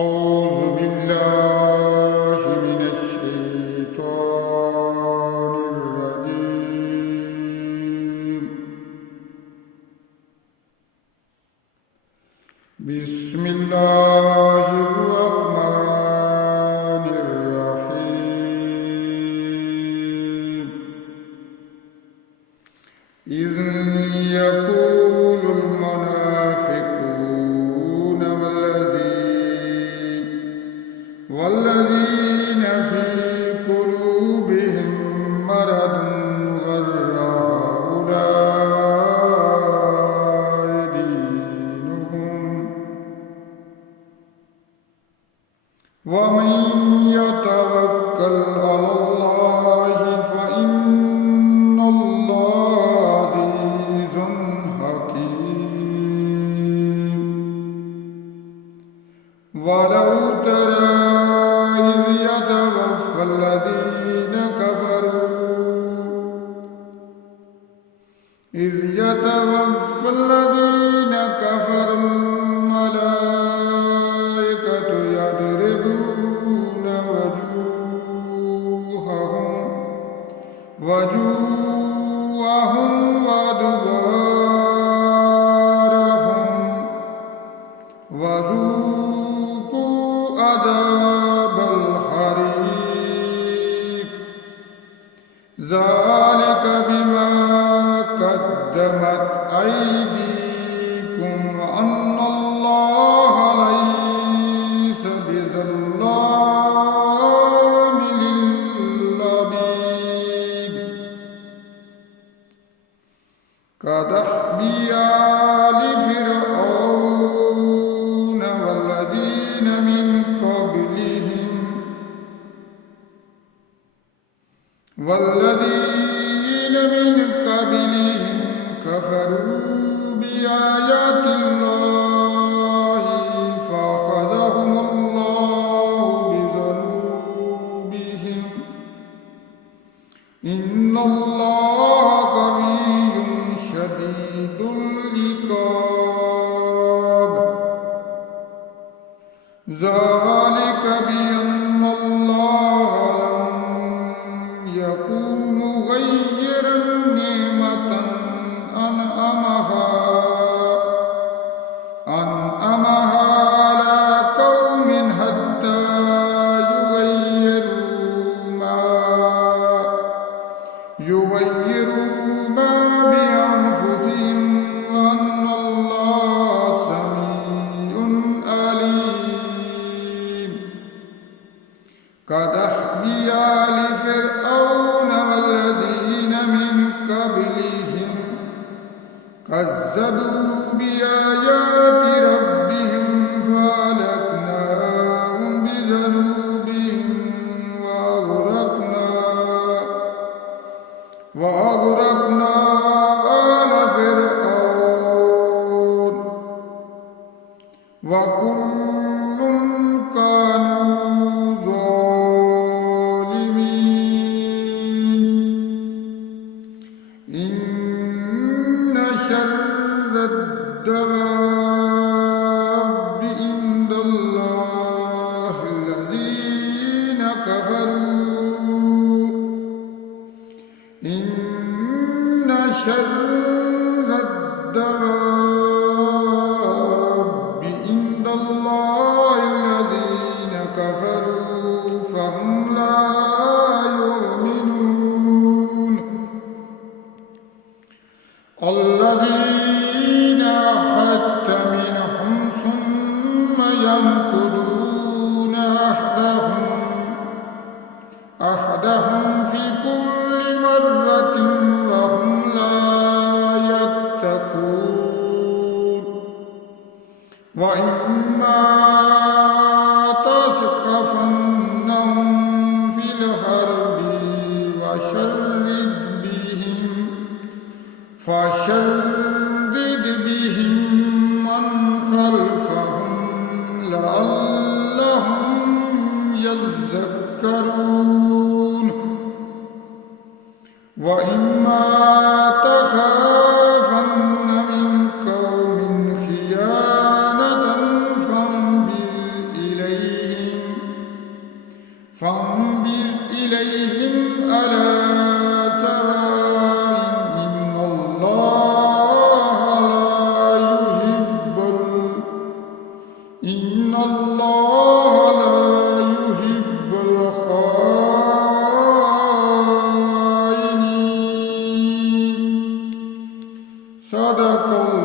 أعوذ بالله من الشيطان الرجيم. بسم الله الرحمن الرحيم. إذ يقول المنافقون والذين في قلوبهم مرض غر هؤلاء دينهم ومن يتوكل على الله فإن الله عزيز حكيم. ولو ترى إذ يتوفى الذين كفروا الملائكة يضربون وجوههم وأدبارهم وذوقوا عذاب الحريق ذلك بما قدمت أيديكم وأن الله ليس بظلام للعبيد. كدأب آل فرعون والذين من قبلهم كفروا بآيات الله فأخذهم الله بذنوبهم إن الله قوي شديد العقاب. ذلك بأن الله لم يكن مغيرا نعمة أنعمها على قوم حتى يغيروا ما بأنفسهم وأن الله سميع عليم. كدأب آل فرعون والذين من قبلهم كذبوا بآيات ربهم فأهلكناهم بذنوبهم وأغرقنا آل فرعون وكل كانوا ظالمين. إن شر الدواب عند الله الذين كفروا. إن شر الدواب عند الله الذين كفروا فهم لا يؤمنون. الذين عاهدت منهم ثم ينقضون عهدهم في كل مرة وهم لا يتقون. وإما تثقفنهم في الحرب فشرد بهم من خلفهم لعلهم يذكرون. وإما تخافن من قوم خيانة إن الله لا يحب الخائنين. صدق الله.